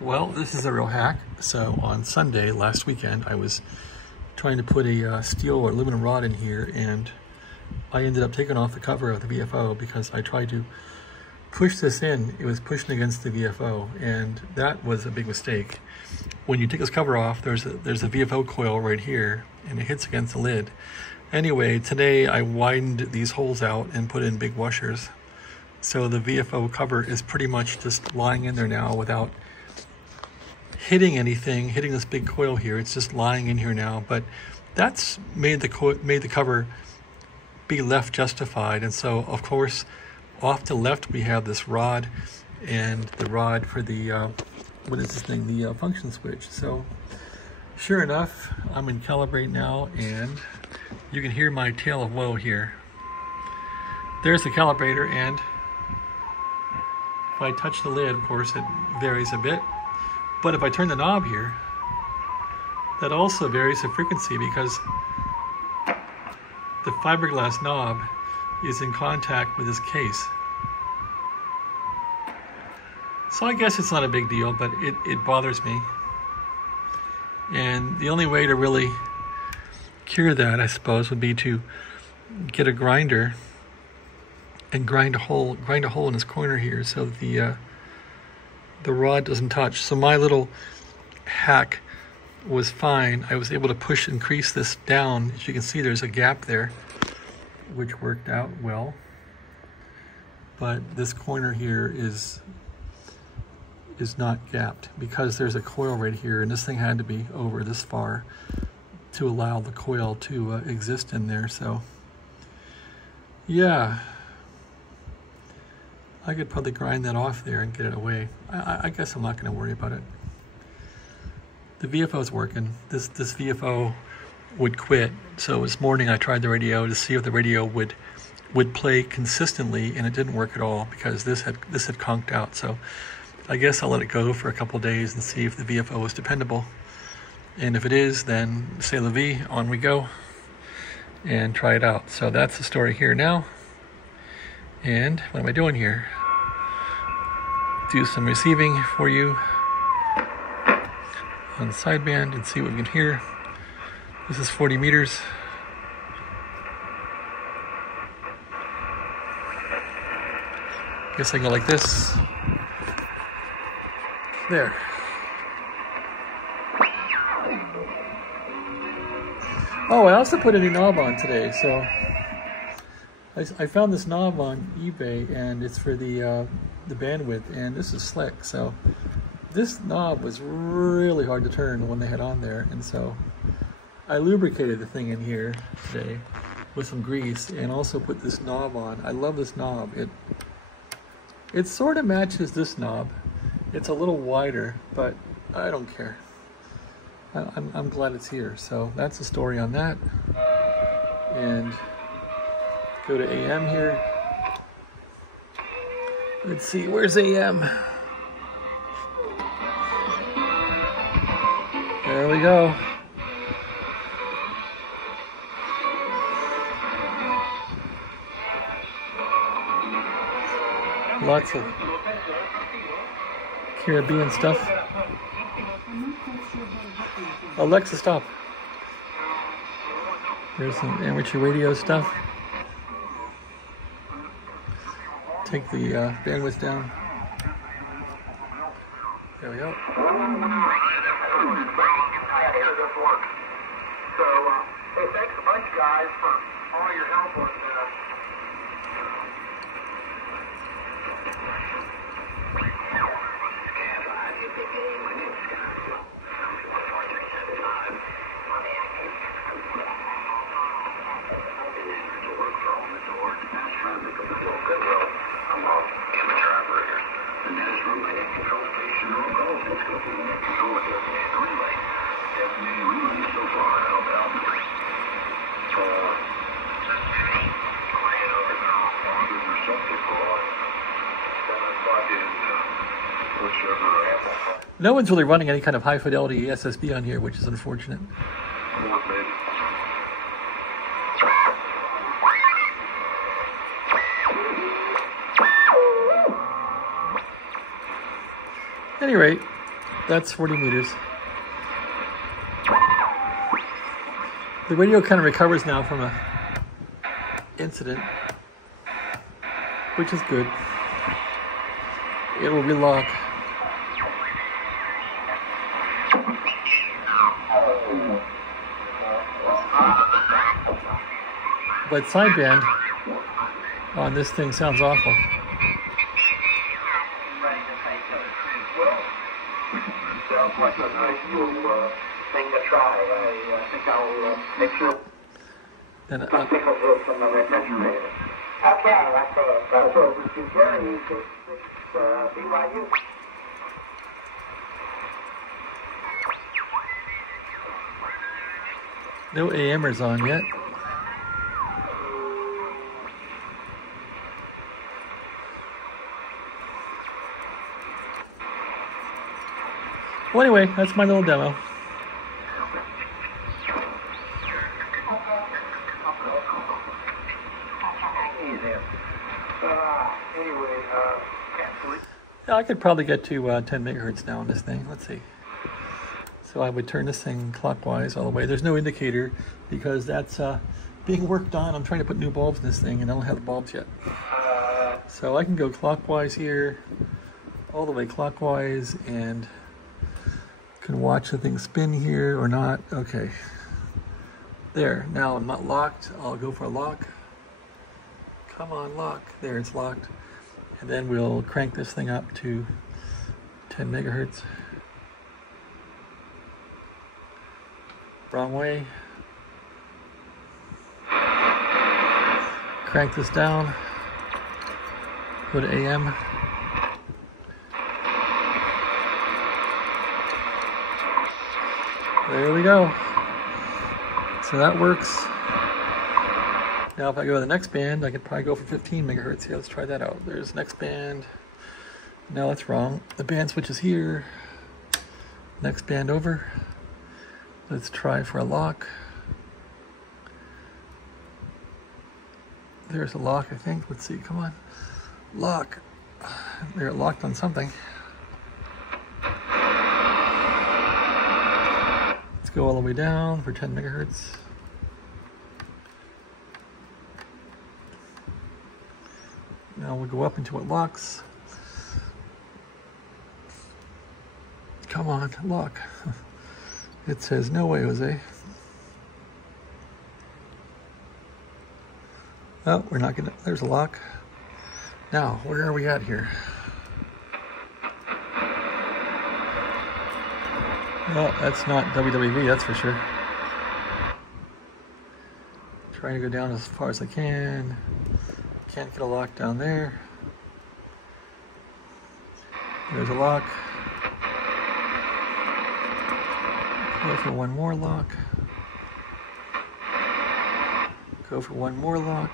Well, this is a real hack. So on Sunday, last weekend, I was trying to put a steel or aluminum rod in here, and I ended up taking off the cover of the VFO because I tried to push this in. It was pushing against the VFO, and that was a big mistake. When you take this cover off, there's a VFO coil right here, and it hits against the lid. Anyway, today I widened these holes out and put in big washers. So the VFO cover is pretty much just lying in there now without hitting anything, hitting this big coil here. It's just lying in here now, but that's made the cover be left justified. And so, of course, off to the left we have this rod and the rod for the what is this thing? The function switch. So, sure enough, I'm in calibrate now, and you can hear my tale of woe here. There's the calibrator, and if I touch the lid, of course, it varies a bit. But if I turn the knob here, that also varies the frequency because the fiberglass knob is in contact with this case. So I guess it's not a big deal, but it bothers me. And the only way to really cure that, I suppose, would be to get a grinder and grind a hole in this corner here so the rod doesn't touch. So my little hack was fine. I was able to push and crease this down. As you can see, there's a gap there, which worked out well. But this corner here is not gapped because there's a coil right here, and this thing had to be over this far to allow the coil to exist in there. So yeah, I could probably grind that off there and get it away. I guess I'm not going to worry about it. The VFO's working. This VFO would quit. So this morning I tried the radio to see if the radio would play consistently, and it didn't work at all because this had conked out. So I guess I'll let it go for a couple days and see if the VFO is dependable. And if it is, then c'est la vie, on we go and try it out. So that's the story here now. And what am I doing here? Do some receiving for you on the sideband and see what we can hear. This is 40 meters. Guess I go like this. There. Oh, I also put a new knob on today, so I found this knob on eBay, and it's for the bandwidth, and this is slick. So this knob was really hard to turn when they had on there, and so I lubricated the thing in here today with some grease and also put this knob on. I love this knob. It sort of matches this knob. It's a little wider, but I don't care. I'm glad it's here. So that's the story on that. And go to AM here. Let's see, where's AM? There we go. Lots of Caribbean stuff. Alexa, stop. There's some amateur radio stuff. Take the bandwidth down. There we go. So, hey, thanks a bunch, guys, for all your help with No one's really running any kind of high fidelity SSB on here, which is unfortunate. At any rate, That's 40 meters. The radio kind of recovers now from a incident, which is good. It will relock. But sideband on this thing sounds awful. Sounds like an ideal thing to try. I think I'll make sure And some signals from the refrigerator. Okay, that's it. That's over to Jerry. BYU. no AMers on yet. Well, anyway, that's my little demo. Yeah, I could probably get to 10 megahertz now on this thing. Let's see. So I would turn this thing clockwise all the way. There's no indicator because that's being worked on. I'm trying to put new bulbs in this thing and I don't have the bulbs yet. So I can go clockwise here, all the way clockwise, and can watch the thing spin here or not. Okay. There. Now I'm not locked. I'll go for a lock. Come on, lock. There, it's locked. And then we'll crank this thing up to 10 megahertz. Wrong way. Crank this down. Go to AM. There we go. So that works. Now if I go to the next band, I could probably go for 15 megahertz. Yeah, let's try that out. There's next band. No, that's wrong. The band switch is here. Next band over. Let's try for a lock. There's a lock, I think. Let's see, come on. Lock. They're locked on something. Let's go all the way down for 10 megahertz. Now we'll go up until it locks. Come on, lock. It says no way, Jose. Oh, we're not gonna, there's a lock. Now, where are we at here? Well, that's not WWV, that's for sure. Trying to go down as far as I can. Can't get a lock down there. There's a lock. Go for one more lock. Go for one more lock.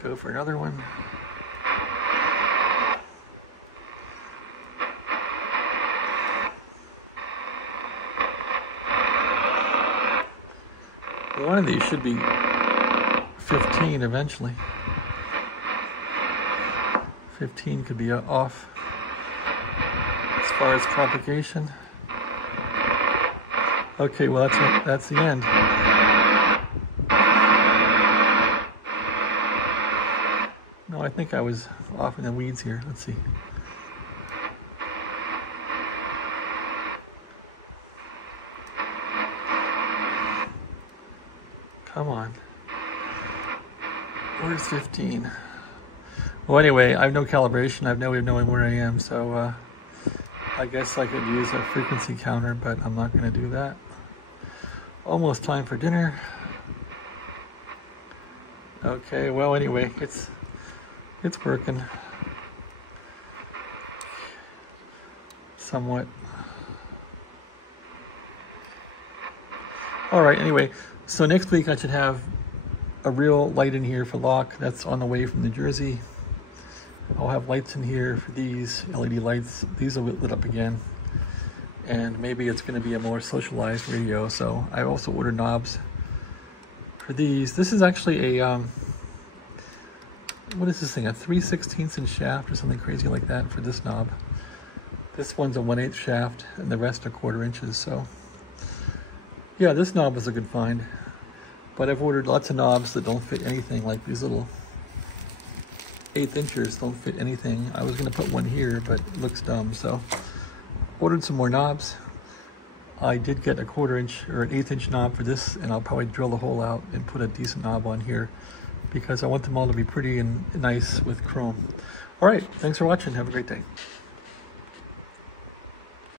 Go for another one. One of these should be 15 eventually. 15 could be off as far as propagation. Okay, well that's the end. No, I think I was off in the weeds here. Let's see. Come on. Where's 15? Well, anyway, I have no calibration. I have no way of knowing where I am, so I guess I could use a frequency counter, but I'm not going to do that. Almost time for dinner. Okay, well, anyway, it's working. Somewhat. All right, anyway, so next week I should have a real light in here for lock. That's on the way from New Jersey. I'll have lights in here for these LED lights. These will be lit up again. And maybe it's going to be a more socialized radio. So I also ordered knobs for these. This is actually a, what is this thing? A 3/16" inch shaft or something crazy like that for this knob. This one's a 1/8 shaft and the rest are 1/4 inches. So yeah, this knob was a good find, but I've ordered lots of knobs that don't fit anything, like these little 1/8 inchers don't fit anything. I was gonna put one here, but it looks dumb, so ordered some more knobs. I did get a 1/4 inch or an 1/8 inch knob for this, and I'll probably drill the hole out and put a decent knob on here because I want them all to be pretty and nice with chrome. All right, thanks for watching. Have a great day.